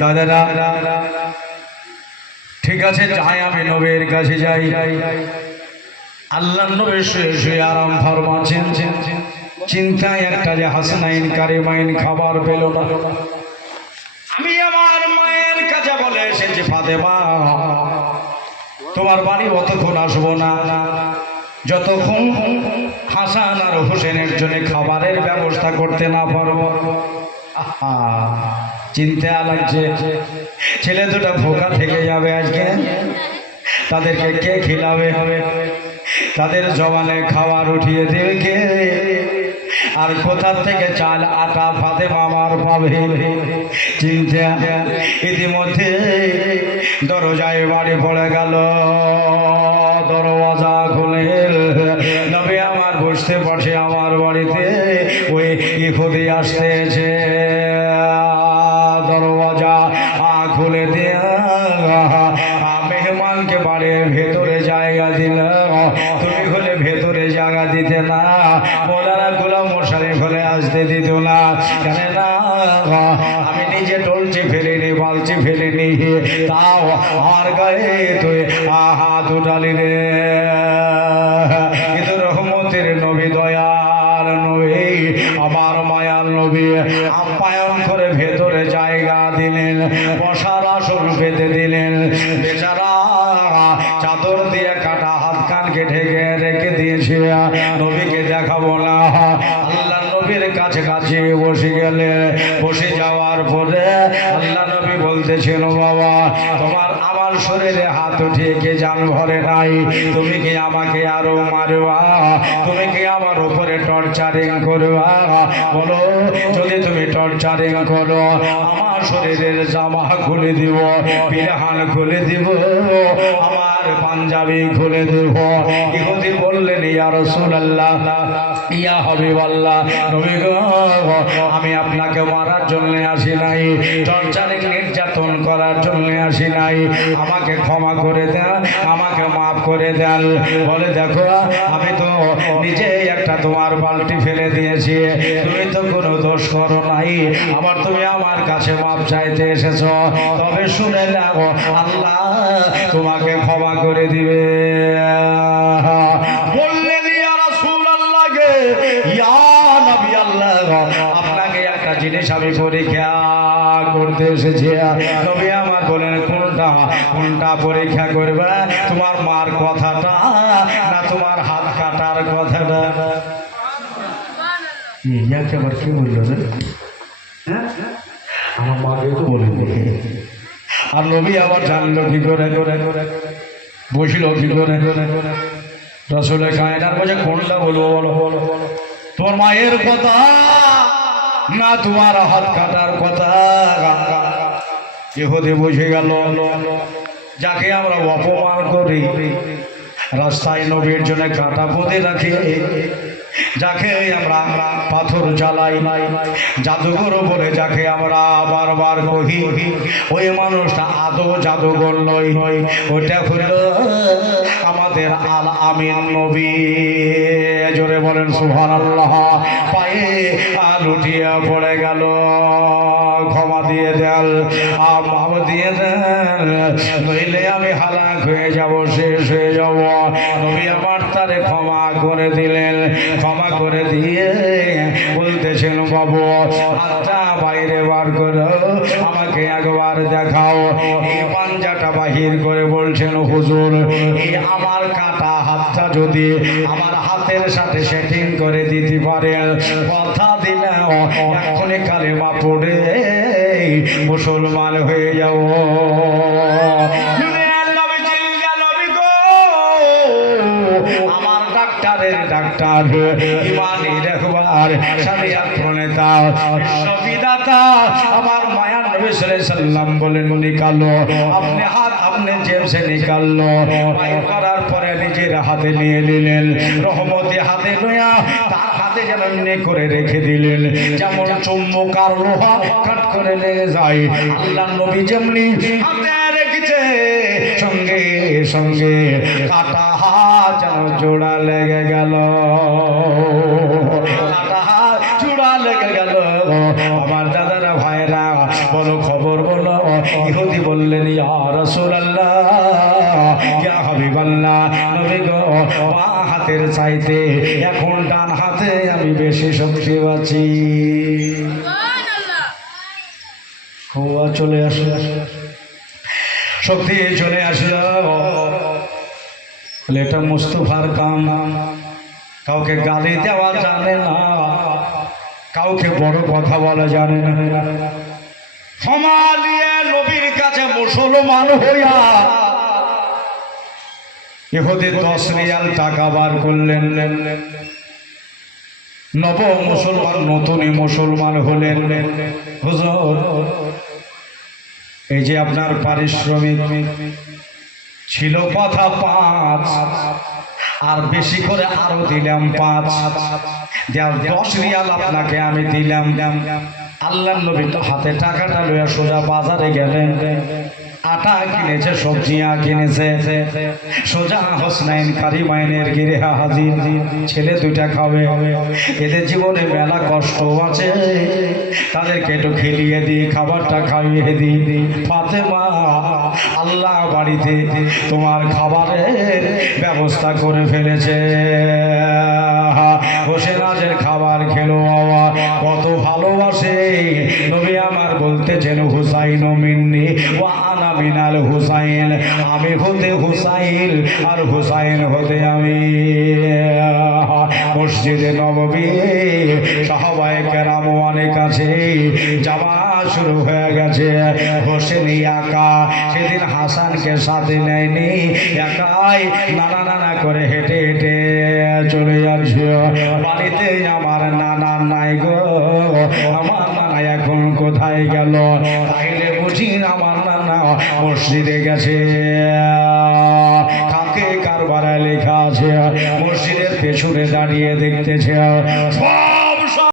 দাদারা, ঠিক আছে যাই আমি নবীর কাছে যাই। আল্লাহ নবী শুয়ে শুয়ে আরাম ফরমাছেন চিন্তায় একটা যে হাসনাইন কারিমাইন খাবার পেল না। আমি আমার মায়ের কাছে বলে এসেছি, ফাতেমা, তোমার বাড়ি অতক্ষণ আসব না। যতক্ষণ হাসান আর হোসেনের জন্য খাবারের ব্যবস্থা করতে না পারব চিন্তা লাগছে। ছেলে দুটো ভোকা থেকে যাবে আজকে? তাদেরকে কে খিলাবে? তাদের জবানে খাবার উঠিয়ে দেবে কে? আর কোথা থেকে চাল, আটা ফাতে মামার পাবে? চিন্তা ইতিমধ্যে দরজায় বাড়ি পড়ে গেল। দরওয়াজা খুলে নবে আমার বসতে পারছে আমার বাড়িতে ওই ইহুদি আসতেছে। ভেতরে জায়গা দিতে না। মোলারা গোলাম মশারি ঘরে আসতে দিত না। কেন না, আমি নিজে টলছি ফেলিনি, বালছি ফেলিনি। তাও আর গায়ে তুই আহা দুটালি রে। কাছে কাছে বসে গেলে বসে যাওয়ার পরে নবী বাবা, তোমার আমার শরীরে হাত উঠিয়ে কে জান ভরে নাই? তুমি কি আমাকে আরও মারবা? তুমি কি আমার উপরে টর্চারিং করবা? বলো, যদি তুমি টর্চারিং করো, আমার শরীরের জামা খুলে দিব, পিরাহান খুলে দিব, আমার পাঞ্জাবি খুলে দেব। ইহুদি বললেন, ইয়া রাসূলুল্লাহ, ইয়া হাবিবাল্লাহ, নবী গো, আমি আপনাকে মারার জন্য আসি নাই। টর্চারিং করার জন্য আসি নাই। আমাকে ক্ষমা করে দেন, আমাকে মাফ করে দেন। বলে, দেখো, আমি তো নিজেই একটা তোমার বালতি ফেলে দিয়েছি। তুমি তো কোনো দোষ করো নাই। আবার তুমি আমার কাছে মাপ চাইতে এসেছ। তবে শুনে নাও, আল্লাহ তোমাকে ক্ষমা করে দিবে। বললেন, ইয়া রাসূলুল্লাহকে ইয়া নবী আল্লাহ একটা জিনিস আমি পরীক্ষা করতে এসেছি। নবী আমার বলেন কোনটা? কোনটা পরীক্ষা করবে? তোমার মার কথাটা না তোমার হাত কাটার কথাটা? ইয়াকে আবার কি বলল রে? হ্যাঁ? আমার মাকে তো বলেনি আর নবী আবার জানলো কি করে করে করে বসল কি করে করে করে। রসলে কায়নার বলছে কোনটা বলব বলো বলো বলো। তোমার মায়ের কথা না তোমার হাত কাটার কথা। ইহুদি বুঝে গেল, যাকে আমরা অপমান করি, রাস্তায় নবীর জন্য কাটা পুঁতে রাখি। যাকে আমরা পাথর জ্বালাই, জাদুঘর বলে যাকে আমরা বারবার কহি, ওই মানুষটা আদৌ জাদুঘর নয় ওইটা হলো আমাদের আল আমিন নবী। জোরে বলেন সুহান আল্লাহ পায়ে আল উঠিয়া পড়ে গেল। ক্ষমা দিয়ে দেন মাপ দিয়ে দেন। নইলে আমি হালাক হয়ে যাব, শেষ হয়ে যাব। নবী আমার তারে ক্ষমা করে দিলেন। ক্ষমা করে দিয়ে বলতেছেন, বাবু, হাতটা বাইরে বার করো। এই পাঞ্জাটা বাহির করে বলছেন, হুজুর, এই আমার কাটা হাতটা যদি আমার হাতের সাথে সেটিং করে দিতে পারে, কথা দিলে এখনই কালেমা পড়ে মুসলমান হয়ে যাও আমার ডাক্তারের ডাক্তার, ইমানি দেখবার বিশ্ববিদাতা আমার সাল্লাম বলেন আপনি হাত আপনি জেমসে করার পরে নিজের হাতে নিয়ে নিলেন হাতে নয়া তার হাতে যেন করে রেখে দিলেন। যেমন চুম্বক আর লোহা কাট করে লেগে যায় আল্লাহ নবী যেমনি রেখেছে, সঙ্গে সঙ্গে কাটা হাত যেন জোড়া লেগে গেল। কাটা হাত জোড়া লেগে গেল। আমার দাদারা ভাইরা বলো খবর ইহুদি বললেন হাতের চাইতে এখন ডান হাতে আমি বেশি শক্তি পাচ্ছি। চলে আসলো। শক্তি চলে আসলো। এটা মুস্তফার কাম। কাউকে গালি দেওয়া জানে না। কাউকে বড় কথা বলা জানে না। ক্ষমা নিয়ে নবীর কাছে মুসলমান হইয়া ইহুদি দশ রিয়াল টাকা বার করলেন। নব মুসলমান, নতুনই মুসলমান হলেন। হুজুর, এই যে আপনার পারিশ্রমিক ছিল কথা পাঁচ, আর বেশি করে আরও দিলাম পাঁচ। দশ রিয়াল আপনাকে আমি দিলাম। আল্লাহ নবী তো হাতে টাকাটা লইয়া সোজা বাজারে গেলেন। আটা কিনেছে সবজি কিনেছে। সোজা হোসনাইন কারিমাইনের গিরে হাজির। ছেলে দুইটা খাবে। এদের জীবনে মেলা কষ্ট আছে। তাদেরকে একটু খেলিয়ে দিই খাবারটা খাইয়ে দিই ফাতেমা, আল্লাহ বাড়িতে তোমার খাবারের ব্যবস্থা করে ফেলেছে। হোসেন রাজের খাবার খেলো কত ভালোবাসে। নবী আমার বলতেছেন, হুসাইন মিন্নি ও আনা মিনাল হুসাইন। আমি হতে হুসাইন আর হুসাইন হতে আমি। মসজিদে নবী সাহবায় কেরাম অনেক আছে। যাওয়া শুরু হয়ে গেছে। হোসেনি একা, সেদিন হাসানকে সাথে নেয়নি। একাই নানা নানা করে হেঁটে হেঁটে চলে যাচ্ছে। বাড়িতে আমার নানা নাই গো। আমার নানা এখন কোথায় গেল? তাইলে বুঝি আমার নানা মসজিদে গেছে। কাকে কারবারে লেখা আছে? মসজিদের পেছনে দাঁড়িয়ে দেখতেছে।